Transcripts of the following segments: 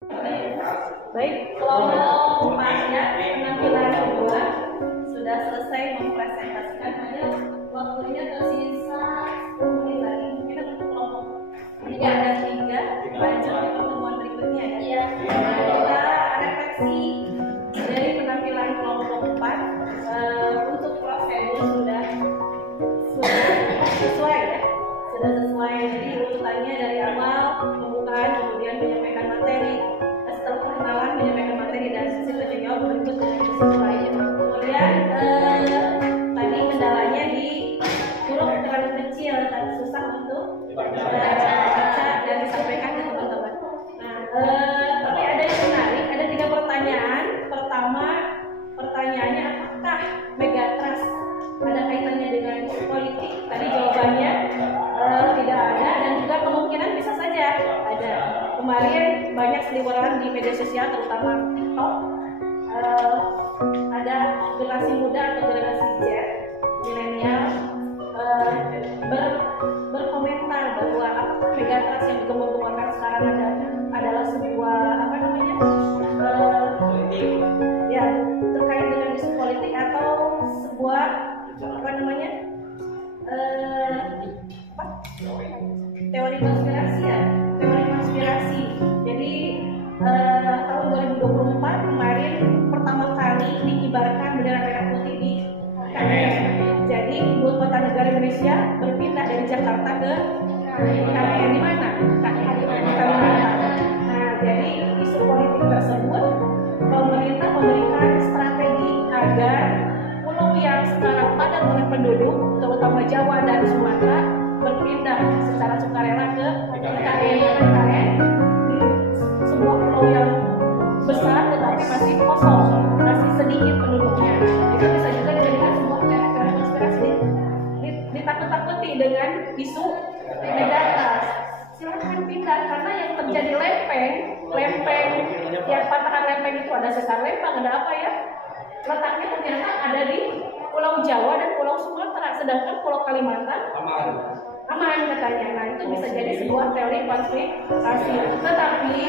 Baik, kelompok empatnya penampilan kedua sudah selesai mempresentasikan, hanya waktunya tersisa 10 menit lagi. Mungkin untuk kelompok tiga dan 3 lanjut ke pertemuan berikutnya ya. Nah, kita refleksi dari penampilan kelompok 4. Untuk prosedur sudah sesuai ya, sudah sesuai. Jadi urutannya dari awal pembukaan, kemudian menyampaikan materi, setelah perkenalan menyampaikan materi, dan sesi tanya jawab berikut dengan sesi lain. Kemudian tadi kendalanya di huruf terlalu kecil, tapi susah untuk baca dan disampaikan ke teman-teman. Nah, tapi ada yang menarik, ada 3 pertanyaan. Pertama, pertanyaannya apakah Megatrust ada kaitannya dengan politik? Tadi jawabannya tidak ada, dan juga kemungkinan bisa saja ada. Kemarin banyak seliweran di media sosial, terutama TikTok, ada generasi muda atau generasi Z, milenial, berkomentar bahwa apakah Megatrust yang digembar-gemborkan sekarang adalah sebuah ya terkait dengan isu politik, atau sebuah teori konspirasi ya, teori konspirasi. Jadi tahun 2024 kemarin pertama kali dikibarkan bendera merah putih di KBRI. Jadi ibu kota negara Indonesia berpindah dari Jakarta ke KBRI di mana? Kalimantan. Nah, jadi isu politik tersebut pemerintah memberikan strategi agar pulau yang sekarang padat oleh penduduk, terutama Jawa dan Sumatera, berpindah secara sukarela ke IKN, sebuah pulau yang besar tetapi masih kosong, masih sedikit penduduknya. Itu bisa juga dijadikan sebuah teori konspirasi, ditakut-takuti dengan isu Megatrust. Silahkan pindah, karena yang terjadi lempeng yang patahan lempeng itu ada sesar lempeng, ada apa ya? Letaknya ternyata ada di Pulau Jawa dan Pulau Sumatera, sedangkan Pulau Kalimantan aman katanya. Nah, itu bisa jadi sebuah teori konspirasi. Tetapi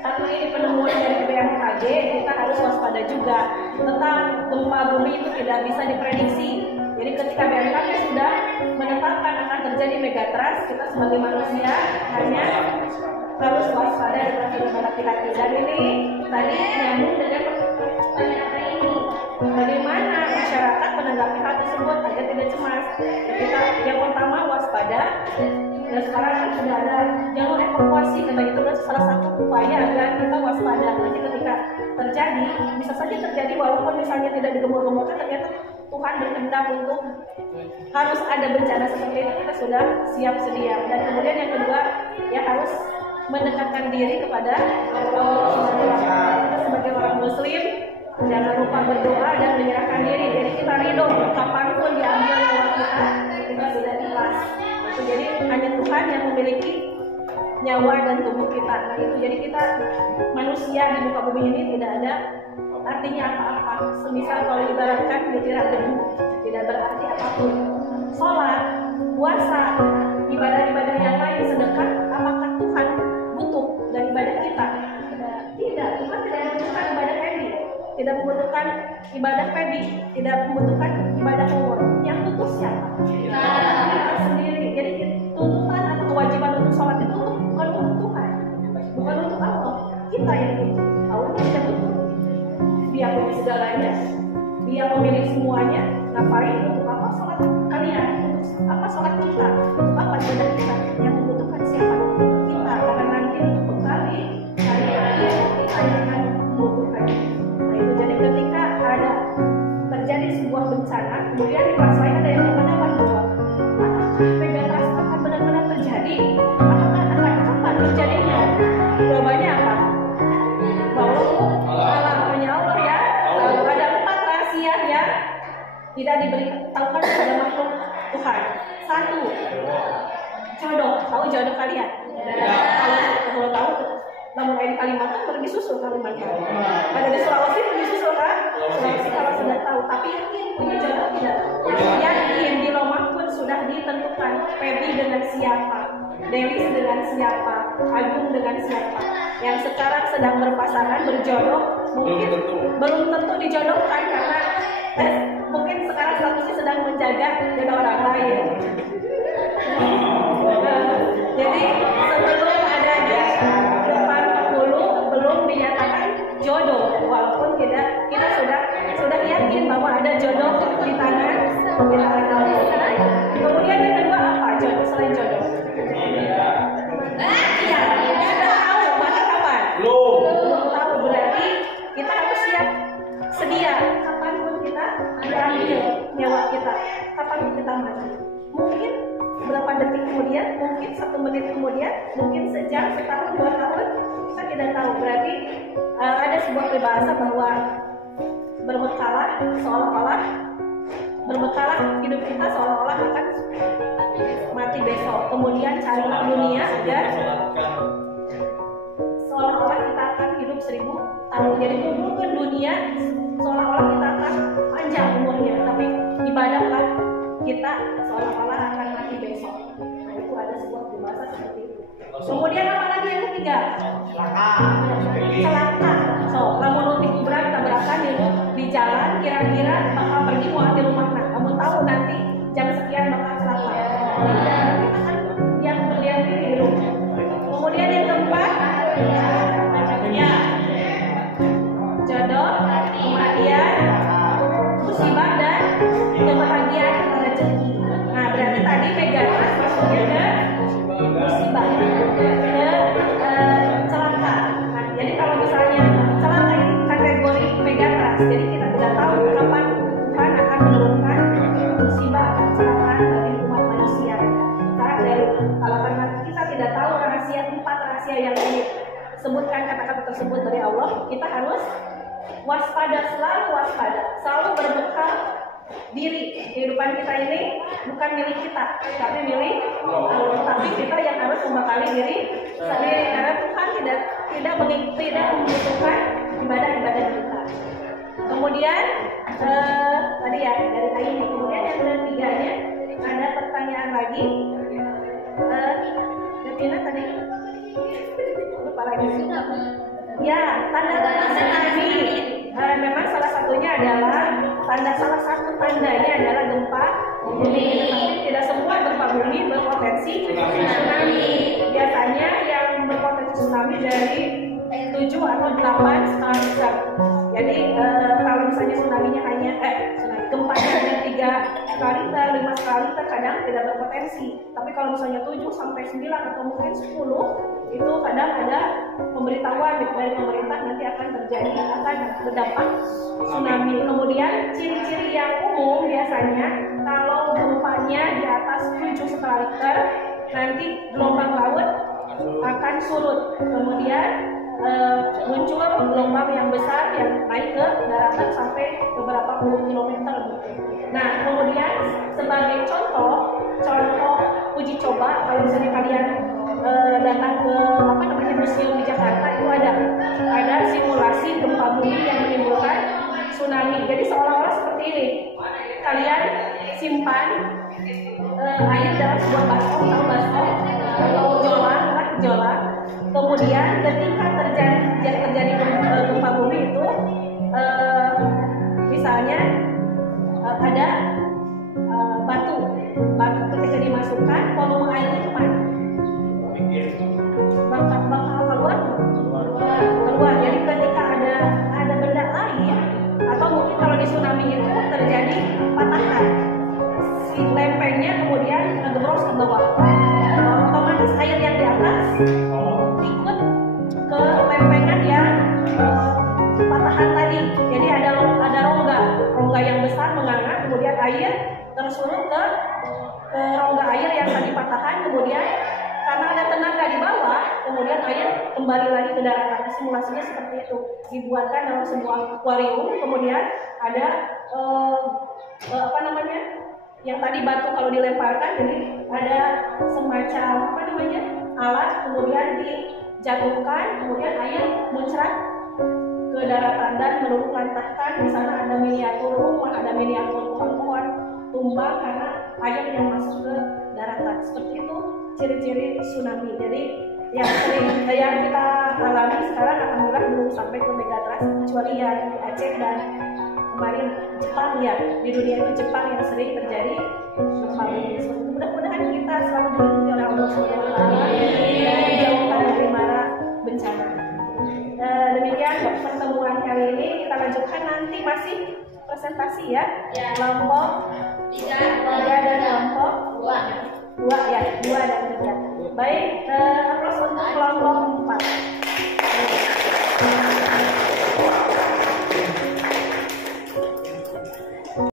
karena ini penemuan dari BMKG, kita harus waspada juga tentang gempa bumi itu tidak bisa diprediksi. Jadi ketika BMKG sudah menetapkan akan terjadi Megatrust, kita sebagai manusia hanya harus waspada dan berhati-hati. Dan ini tadi nyambung dengan pertanyaan ini, bagaimana masyarakat menanggapi hal tersebut agar tidak cemas. Kita yang pertama waspada, dan sekarang kan sudah ada jalur evakuasi, kata itu adalah salah satu upaya agar kita waspada. Nanti ketika terjadi, bisa saja terjadi walaupun misalnya tidak digembur-gemburkan, ternyata Tuhan berkehendak untuk harus ada bencana seperti itu, kita sudah siap sedia. Dan kemudian yang kedua, ya harus mendekatkan diri kepada Allah SWT. Kita sebagai orang Muslim jangan lupa berdoa dan menyerahkan diri. Jadi kita ridho kapanpun diambil nyawa kita sudah ikhlas. Jadi hanya Tuhan yang memiliki nyawa dan tubuh kita. Nah itu, jadi kita manusia di muka bumi ini tidak ada artinya apa-apa. Semisal kalau ibaratkan butiran debu, tidak berarti apapun. Sholat, puasa, ibadah-ibadah yang lain, sedekah, apakah Tuhan butuh dari ibadah kita? Tidak, Tuhan tidak membutuhkan ibadah Feby, tidak membutuhkan ibadah Feby, tidak membutuhkan ibadah umur. Yang butuh siapa? Kita sendiri. Jadi tuntutan atau kewajiban untuk sholat itu bukan untuk Tuhan, bukan untuk Allah. Kita yang butuh. Allah tidak butuh. Dia punya segalanya, Dia pemilik semuanya. Ngapain? Untuk apa sholat kalian? Untuk apa sholat kita? Untuk apa ibadah kita? Yang membutuhkan siapa? Kita. Karena nanti untuk bekali hari-hari kita yang akan membutuhkan. Nah itu, jadi ketika ada terjadi sebuah bencana, kemudian di kelas lain ada yang berpendapat bahwa Megatrust akan benar-benar terjadi, apakah akan kapan terjadinya? Jawabannya apa? Alamnya Allah ya. Ada 4 rahasia yang tidak diberitahukan kepada makhluk Tuhan. 1, jodoh. Tahu jodoh kalian? Kalau tahu, namun di Kalimantan pergi susul Kalimantan. Ada di Sulawesi pergi susul kan? Sulawesi kalau sudah tahu, tapi yakin punya jodoh tidak? Yakin di Roma pun sudah ditentukan. Feby dengan siapa? Dewi dengan siapa? Agung dengan siapa? yang sekarang sedang berpasangan, berjodoh, mungkin belum tentu dijodohkan karena mungkin sekarang statusnya sedang menjaga jodoh orang lain. Jadi sebelum ada di depan penghulu belum dinyatakan jodoh, walaupun kita sudah yakin bahwa ada jodoh di tangan Allah. Kemudian yang kedua apa? Jodoh selain jodoh. Iya, sudah tahu maka kapan? Belum tahu, berarti kita harus siap sedia kapanpun kita diambil nyawa kita, kapanpun kita mati. Mungkin berapa detik kemudian, mungkin 1 menit kemudian, mungkin sejam, setahun, 2 tahun, kita tidak tahu. Berarti ada sebuah peribahasa bahwa berbekalah hidup kita seolah-olah akan mati besok. Kemudian carilah dunia agar seolah-olah kita akan hidup 1000 tahun. Jadi kumpulkan dunia seolah-olah kita akan panjang umurnya, tapi ibadahlah kita seolah-olah akan mati besok. Nah, itu ada sebuah peribahasa seperti itu. Kemudian apa lagi yang ketiga? Celaka. So, lamun uti kubrak tabrakan di jalan, kira-kira bakal pergi mau di rumah. Kamu tahu nanti jam sekian bakal celaka. Kita kan yang berdiam diri di rumah. Kemudian yang keempat, ya, jodoh, kematian, musibah dan kebahagiaan rezeki. Nah, berarti tadi Megatrust maksudnya ke musibah, ke celaka. Nah, jadi kalau misalnya celaka ini kategori Megatrust, jadi kita tidak tahu kapan Tuhan akan menurunkan musibah atau kecelakaan bagi umat manusia. Karena kita tidak tahu rahasia 4 rahasia yang disebutkan kata-kata tersebut dari Allah, kita harus waspada, selalu waspada, selalu berbekal diri. Kehidupan kita ini bukan milik kita, tapi milik Allah. Tapi kita yang harus membekali diri sendiri, karena Tuhan tidak membutuhkan ibadah-ibadah kita. Kemudian tadi ya dari ini. Kemudian yang ketiganya ada pertanyaan lagi. Devina tadi lupa lagi. Ya, tanda-tanda tsunami. Memang salah satunya adalah salah satu tandanya adalah gempa bumi. Tidak semua gempa bumi berpotensi tsunami. Biasanya yang berpotensi tsunami dari 7 atau 8 skala besar. Jadi kalau misalnya tsunami-nya hanya gempanya hanya 3 skala Richter, 5 skala Richter kadang tidak berpotensi. Tapi kalau misalnya 7 sampai 9 atau mungkin 10 itu kadang ada pemberitahuan dari pemerintah nanti akan berdampak tsunami. Kemudian ciri-ciri yang umum biasanya kalau gempanya di atas 7 skala Richter nanti gelombang laut akan surut. Kemudian muncul gelombang yang besar yang naik ke daratan sampai beberapa puluh kilometer. Nah, kemudian sebagai contoh uji coba, kalau misalnya kalian datang ke museum di Jakarta, itu ada simulasi gempa bumi yang menimbulkan tsunami. Jadi seolah-olah seperti ini, kalian simpan air dalam sebuah baskom, atau jolang. Kemudian ketika terjadi gempa bumi itu, misalnya ada batu ketika dimasukkan, volume airnya kemana? Bakal keluar. Jadi ketika ada benda lain, atau mungkin kalau di tsunami itu terjadi patahan, si lempengnya kemudian ngebros ke bawah, otomatis air yang di atas ikut ke lempengan yang patahan tadi. Jadi ada rongga yang besar menganga, kemudian air tersulut ke rongga air yang tadi patahan. Kemudian karena ada tenaga di bawah, kemudian air kembali lagi ke daratan. Simulasinya seperti itu, dibuatkan dalam sebuah akuarium. Kemudian ada yang tadi batu kalau dilemparkan, jadi ada semacam alat, kemudian dijatuhkan, kemudian air muncrat ke daratan dan meluluhlantahkan. Di sana ada miniatur rumah, ada miniatur pohon-pohon tumbang karena air yang masuk ke daratan. Seperti itu ciri-ciri tsunami. Jadi yang kita alami sekarang alhamdulillah belum sampai ke megatrust, kecuali yang di Aceh dan kemarin Jepang ya. Di dunia itu Jepang yang sering terjadi gempa bumi. Mudah-mudahan kita selalu dilindungi oleh Allah Subhanahu wa taala dan dijauhkan dari mara bencana. Demikian pertemuan kali ini, kita lanjutkan nanti masih presentasi ya. Kelompok 3 dan kelompok 2 ya, 2 dan 3. Baik, terus untuk kelompok 4.